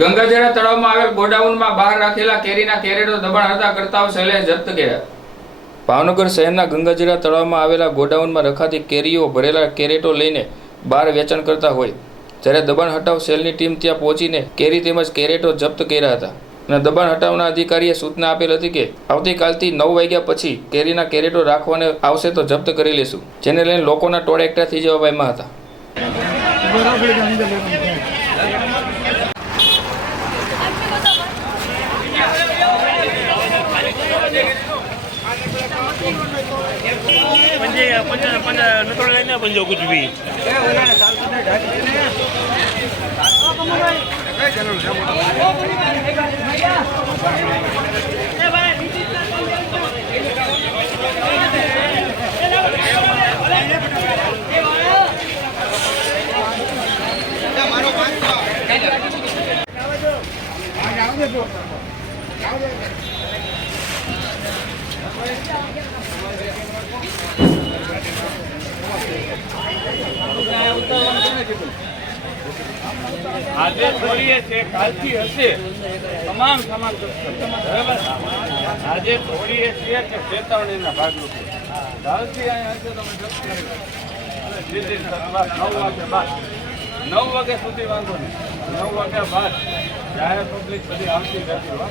ગંગાજળા તળાવમાં આવેલ ગોડાઉનમાં બહાર રાખેલા કેરીના કેરેટો દબાણ હડતા કરતાઓ સેલે જપ્ત કર્યા। ભાવનગર શહેરના ગંગાજળા તળાવમાં આવેલા ગોડાઉનમાં રખાતી કેરીઓ ભરેલા કેરેટો લઈને બહાર વેચાણ કરતા હોય જ્યારે દબાણ હટાવ સેલની ટીમ ત્યાં પહોંચીને કેરી તેમજ કેરેટો જપ્ત કર્યા હતા અને દબાણ હટાવના અધિકારીએ સૂચના આપેલ હતી કે આવતીકાલથી 9 વાગ્યા પછી કેરીના કેરેટો રાખવાને આવશે તો જપ્ત કરી લેશું, જેને લઈને લોકોના ટોળા એકઠા થઈ જવા પામ્યા હતા। पंजो कुछ भी आज छोड़िए काल थी हसे तमाम सामान बराबर आज छोड़िए चेतवणी भागरूपे काल थी हसे तमे जप्त करी 9 वागे बाद 9 वागे सुधी वांधो नहीं 9 वाग्या बाद जाहिर पब्लिक बधी आवती जती हो।